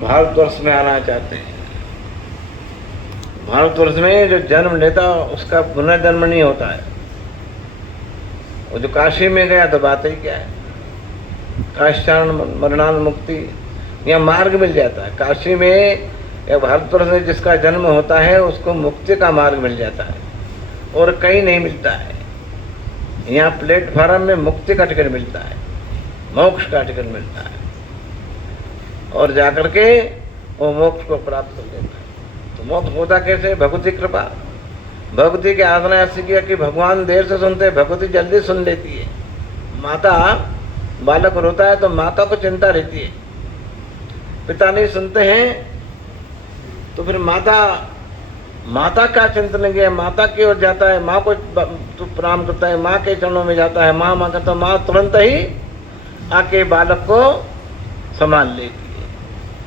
भारतवर्ष में आना चाहते हैं। भारतवर्ष में जो जन्म लेता उसका पुनर्जन्म नहीं होता है। वो जो काशी में गया तो बात ही क्या है, काश्यान मरणान मुक्ति, या मार्ग मिल जाता है। काशी में या भारतवर्ष में जिसका जन्म होता है उसको मुक्ति का मार्ग मिल जाता है और कहीं नहीं मिलता है। यहाँ प्लेटफार्म में मुक्ति का टिकट मिलता है, मोक्ष का टिकट मिलता है और जाकर के वो मोक्ष को प्राप्त कर लेता है। तो मोक्ष होता कैसे? भगवती कृपा। भगवती की आराधना ऐसी किया कि भगवान देर से सुनते, भगवती जल्दी सुन लेती है। माता, बालक रोता है तो माता को चिंता रहती है, पिता नहीं सुनते हैं तो फिर माता का चिंतन किया, माता की ओर जाता है, माँ को प्रणाम करता है, माँ के चरणों में जाता है, माँ करता है, माँ तुरंत ही आके बालक को संभाल लेती है।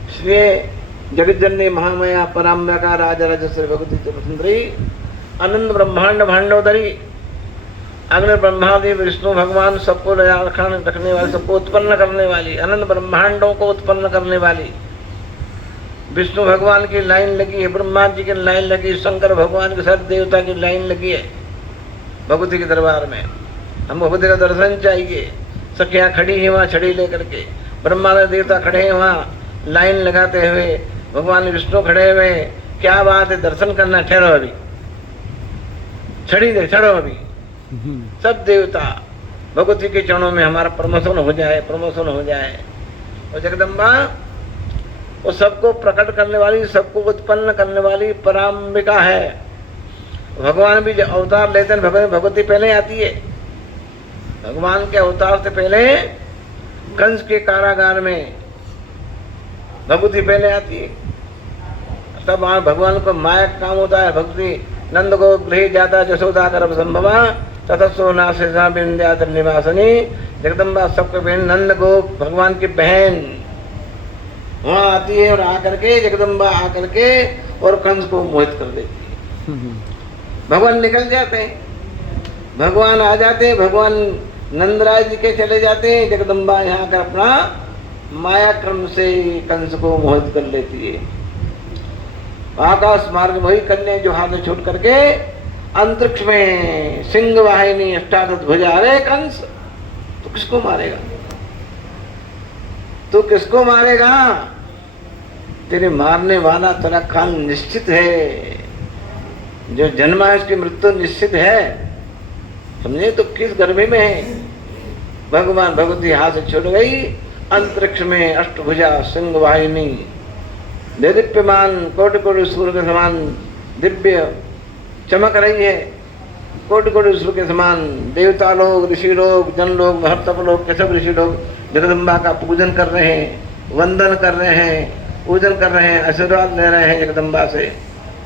इसलिए जगत जननी महामाया पराम्बिका राजा राजेश्वरी भगवती सुंदरी अनंत ब्रह्मांड भांडोदरी अग्नि ब्रह्मादि विष्णु भगवान सबको रखने वाली, सबको उत्पन्न करने वाली, अनंत ब्रह्मांडों को उत्पन्न करने वाली, विष्णु भगवान की लाइन लगी है, ब्रह्मा जी की लाइन लगी, शंकर भगवान के साथ देवता की लाइन लगी है भगवती के दरबार में। हम भगवती का दर्शन चाहिए। सखियाँ खड़ी है वहाँ छड़ी लेकर के, ब्रह्मा देवता खड़े हैं वहाँ लाइन लगाते हुए, भगवान विष्णु खड़े हुए। क्या बात है, दर्शन करना, ठहरो अभी, छड़ी दे, ठहरो अभी। सब देवता भगवती के चरणों में हमारा प्रमोशन हो जाए, प्रमोशन हो जाए। और जगदम्बा वो सबको प्रकट करने वाली, सबको उत्पन्न करने वाली पराम्बिका है। भगवान भी जब अवतार लेते हैं, भगवती पहले आती है। भगवान के अवतार से पहले कंस के कारागार में भगवती पहले आती है। तब वहाँ भगवान को माया काम होता है। भक्ति नंद को गृह जाता जसोदा गर्भ संभवा ततस्सो नासिसा विंध्याचल निवासनी। जगदम्बा सबके बहन नंद को भगवान की बहन वहाँ आती है और आकर के जगदम्बा आकर के और कंस को मोहित कर देती है। भगवान निकल जाते हैं, भगवान आ जाते हैं, भगवान नंदराज जी के चले जाते हैं। जगदम्बा यहाँ आकर अपना माया क्रम से कंस को मोहित कर लेती है। आकाश मार्ग वही कन्या जो हाथ में छोड़ करके अंतरिक्ष में सिंह वाहिनी अष्टादश भुजा। अरे कंस, तू किसको मारेगा? तू किसको मारेगा? तेरे मारने वाला तेरा खान निश्चित है। जो जन्मा है उसकी मृत्यु निश्चित है, समझे? तो किस गर्भे में है? भगवान भगवती हाथ से छोड़ गई। अंतरिक्ष में अष्टभुजा सिंह वाहिनी दीप्यमान कोटि कोटि सूर्य के समान दिव्य चमक रही है। कोटि कोटि सूर्य के समान देवता लोग, ऋषि लोग, जन लोग, महर्तप लोग के सब ऋषि लोग जगदम्बा का पूजन कर रहे हैं, वंदन कर रहे हैं, पूजन कर रहे हैं, आशीर्वाद ले रहे हैं जगदम्बा से।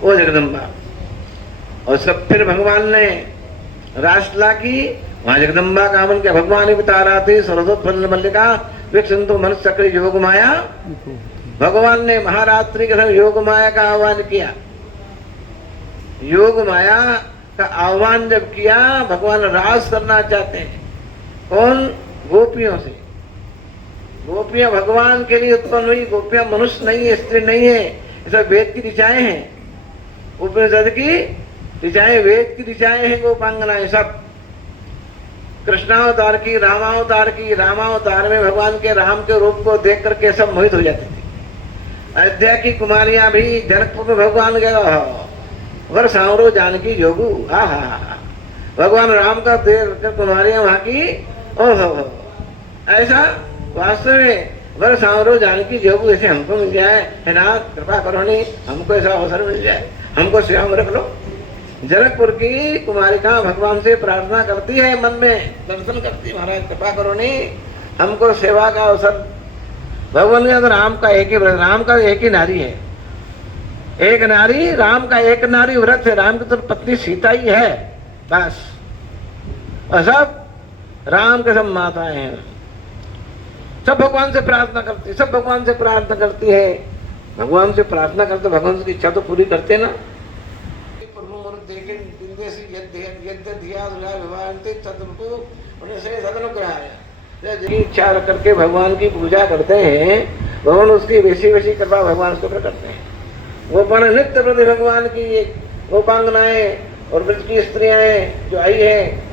ओ जगदम्बा। और सब फिर भगवान ने रासला की, वहाँ जगदम्बा का आवन किया। भगवान ही बता रहा थी सरस्वत मल्लिका विकसंतु मनुष्य चक्र योग माया। भगवान ने महारात्रि के समय योग माया का आह्वान किया। योग माया का आह्वान जब किया, भगवान रास करना चाहते हैं। कौन? गोपियों से। गोपियां भगवान के लिए उत्पन्न हुई। गोपियां मनुष्य नहीं है, स्त्री नहीं है। ऐसा वेद की ऋचाएं हैं, उपनिषद की ऋचाएं, वेद की ऋचाएं हैं गोपांगनाएं सब। कृष्णावतार की, रामावतार की। रामावतार में भगवान के राम के रूप को देख करके सब मोहित हो जाते थे। अयोध्या की कुमारियां भी जनकपुर में भगवान गया वर सांवरो जानकी जोगू। हा हा हा। भगवान राम का देख कर कुमारियां वहां की ओहो। ऐसा वास्तव में वर सांवरो जानकी जोगू ऐसे हमको मिल जाए, है नाथ कृपा करो, नहीं हमको ऐसा अवसर मिल जाए, हमको सेवा में रख लो। जनकपुर की कुमारिका भगवान से प्रार्थना करती है, मन में दर्शन करती, महाराज कृपा करो, नहीं हमको सेवा का अवसर। भगवान ने तो राम का एक ही नारी है, एक नारी, राम का एक नारी व्रत है। राम की तो पत्नी सीता ही है बस, और सब राम के सब माताएं हैं। सब भगवान से प्रार्थना करती, सब भगवान से प्रार्थना करती है। भगवान से प्रार्थना करते, भगवान की इच्छा तो पूरी करते ना। इच्छा करके भगवान की पूजा करते हैं भगवान उसकी वैसी वैसी कृपा भगवान उसको करते हैं। वो पर नित्य प्रति भगवान की गोपांगनाएं और ब्रज की स्त्रियां जो आई है,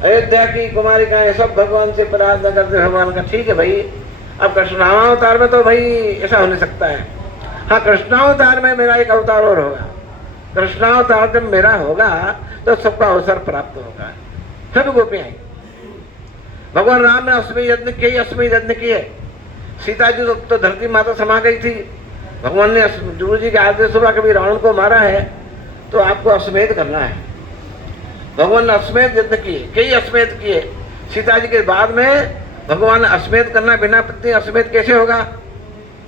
अयोध्या की कुमारिकाएं, सब भगवान से प्रार्थना करते भगवान का। ठीक है भाई, अब कृष्णावतार में तो भाई ऐसा हो नहीं सकता है। हाँ, कृष्णावतार में मेरा एक अवतार और होगा। कृष्णावतार जब मेरा होगा तो सबका अवसर प्राप्त होगा, सब गोपियां आई। भगवान राम ने अश्वमेध यज्ञ किए, अश्वमेध यज्ञ किए। सीता जी तो धरती माता समा गई थी। भगवान ने गुरु जी के आदेश हुआ कभी रावण को मारा है तो आपको अश्वमेध करना है। भगवान ने अश्वमेध यज्ञ किए, कई अश्वमेध किए। सीता जी के बाद में भगवान ने अश्वमेध करना, बिना पत्नी अश्वमेध कैसे होगा?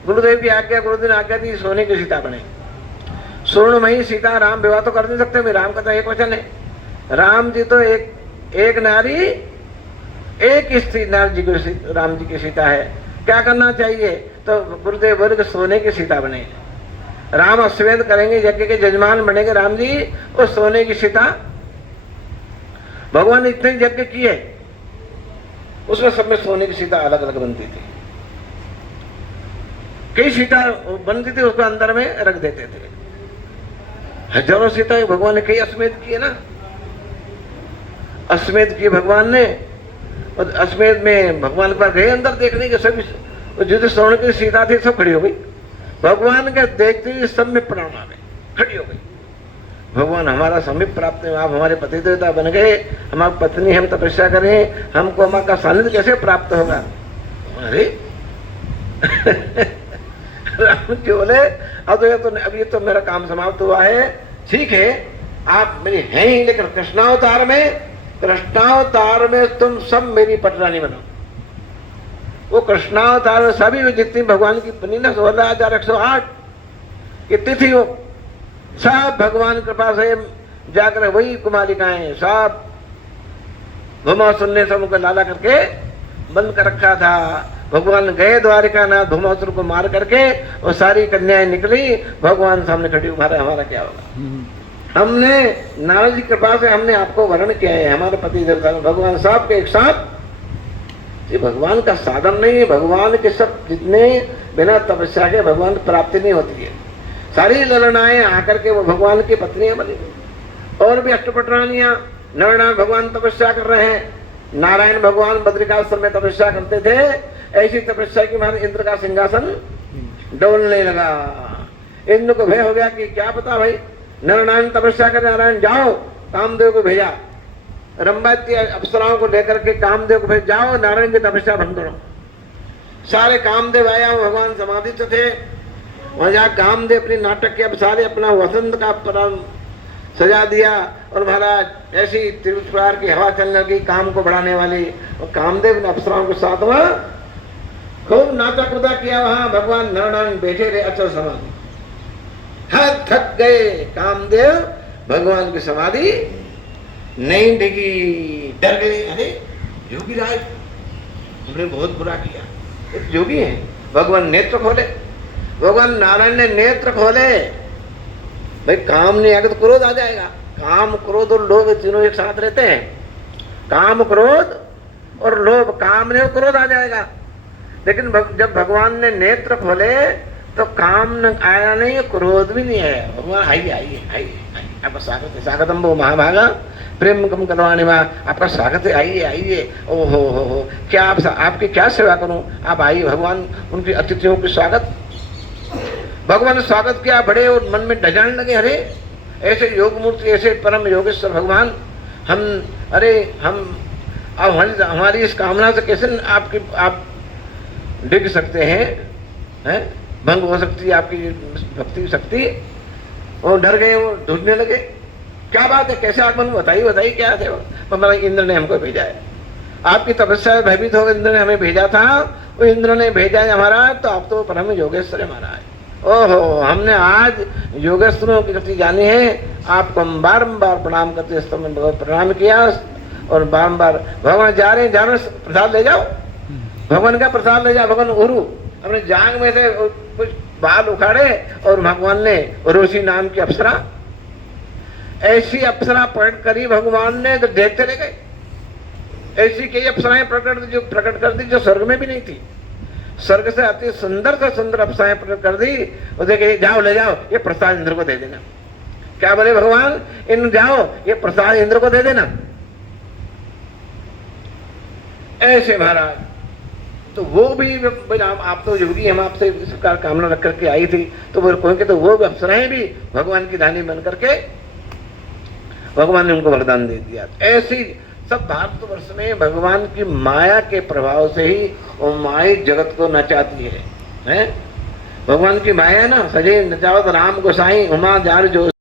गुरुदेव की आज्ञा, गुरुदेव ने आज्ञा दी, सोने की सीता बने। स्वर्णमयी सीता, राम विवाह तो कर नहीं सकते, मैं राम का तो एक वचन है। राम जी तो एक नारी एक स्त्री नारी जी राम जी की सीता है। क्या करना चाहिए? तो गुरुदेव बोले कि सोने की सीता बने। राम अश्वमेध करेंगे, यज्ञ के जजमान बनेंगे राम जी, और सोने की सीता। भगवान ने इतने यज्ञ किए, उसमें सब में सोने की सीता अलग अलग बनती थी। कई सीता बनती थी, उसको अंदर में रख देते थे। हजारों सीता भगवान ने कई अश्वमेध किए ना, अश्वमेध किए भगवान ने। और अश्वमेध में भगवान पर गए अंदर देखने के, सभी जो स्वर्ण की सीता थी सब खड़ी हो गई। भगवान के देखते ही सब में प्रणाम आ गए, खड़ी हो गई। भगवान हमारा समीप प्राप्त है, आप हमारे पति देवता बन गए, हमारी पत्नी, हम तपस्या करें, हमको हमारा का सानिध्य कैसे प्राप्त होगा? अरे राम जी बोले अब ये तो मेरा काम समाप्त हुआ है, ठीक है आप मेरी हैं ही, लेकिन कृष्णावतार में तुम सब मेरी पटरानी बनो। वो कृष्णावतार में सभी जितनी भगवान की बनी ना 16,108 की तिथि हो, सब भगवान कृपा से जाकर वही कुमारिकाएं सब भौमासुर सब उनको लाला करके बंद कर रखा था। भगवान गए द्वारिका नाथ, भौमासुर को मार करके वो सारी कन्याएं निकली, भगवान सामने खड़ी, हमारा क्या होगा? हमने नारद जी कृपा से हमने आपको वर्ण किया है, हमारे पति देवता भगवान साहब के एक साथ। ये भगवान का साधन नहीं है, भगवान के सब जितने बिना तपस्या के भगवान प्राप्ति नहीं होती है। सारी ललनाएं आकर के वो भगवान की पत्नियां बनी। और भी अष्टपटरानियां, नारायण भगवान तपस्या कर रहे हैं। नारायण भगवान बद्रिकाश्रम में तपस्या करते थे, ऐसी तपस्या की महाराज इंद्र का सिंहासन डोलने लगा। इंद्र को भय हो गया कि क्या पता भाई, नारायण तपस्या कर, नारायण जाओ, कामदेव को भेजा, रंभा अप्सराओं को लेकर के कामदेव को भेज, जाओ नारायण की तपस्या भंग करो। सारे कामदेव आया, भगवान समाधि थे वहां जा। कामदेव अपनी नाटक के अब सारे अपना वसंत का परम सजा दिया, और महाराज ऐसी त्रिपुरार की हवा चलने लगी काम को बढ़ाने वाली। और कामदेव ने अप्सराओं के साथ वहां खूब नाचा कूदा किया। वहां भगवान नारायण बैठे रहे अचल समाधि, हर थक गए। कामदेव भगवान की समाधि नहीं डिगी, डर गए। अरे योगी राज, हमने बहुत बुरा किया। एक योगी है, भगवान नेत्र खोले, भगवान नारायण ने नेत्र खोले। भाई काम नहीं आगे तो क्रोध आ जाएगा। काम, क्रोध और लोभ तीनों एक साथ रहते हैं। काम, क्रोध और लोभ, काम नहीं क्रोध आ जाएगा। लेकिन जब भगवान ने नेत्र खोले तो काम आया नहीं, क्रोध भी नहीं आया। भगवान आइए आइए आइए, आपका स्वागत है, स्वागतम वो महाभागा प्रेम कम करवाने में, आपका स्वागत है, आइए आइए। ओ हो, क्या आपकी क्या सेवा करूं? आप आइए। भगवान उनकी अतिथियों की स्वागत, भगवान ने स्वागत किया। बड़े और मन में डजाने लगे, अरे ऐसे योग मूर्ति, ऐसे परम योगेश्वर भगवान, हम हमारी इस कामना से कैसे आप डिग सकते हैं? भंग हो सकती है आपकी भक्ति शक्ति। वो डर गए, वो ढूंढने लगे, क्या बात है, कैसे आगमन, बताइए क्या थे? वो इंद्र ने हमको भेजा है, आपकी तपस्या में भयभीत होकर इंद्र ने हमें भेजा था। वो इंद्र ने भेजा है हमारा, तो आप तो परम योगेश्वर है महाराज। ओहो, हमने आज योगेश्वरों की गति जानी है। आपको हम बारम्बार प्रणाम करते, प्रणाम किया। और बारम्बार भगवान जा रहे प्रसाद ले जाओ, भगवान का प्रसाद ले जाओ। भगवान उरु अपने जांग में से कुछ बाल उखाड़े, और भगवान ने उर्वशी नाम की अप्सरा, ऐसी अप्सरा प्रकट करी भगवान ने, तो देखते रह गए। ऐसी कई अप्सराएं प्रकट कर दी जो स्वर्ग में भी नहीं थी। स्वर्ग से अति सुंदर से सुंदर अप्सराएं प्रकट कर दी। वो देखे जाओ ले जाओ, ये प्रसाद इंद्र को दे देना। क्या बोले भगवान, इन जाओ ये प्रसाद इंद्र को दे देना। ऐसे महाराज, तो वो भी आप तो योगी, हम आपसे इस प्रकार कामना रख करके आई थी, तो वो कहेंगे तो वो अप्सराएं भी भगवान की रानी बन करके भगवान ने उनको वरदान दे दिया। ऐसी सब भारतवर्ष में भगवान की माया के प्रभाव से ही वो माई जगत को नचाती है, हैं? भगवान की माया ना, सजे नचावत राम गोसाई उमा जार जो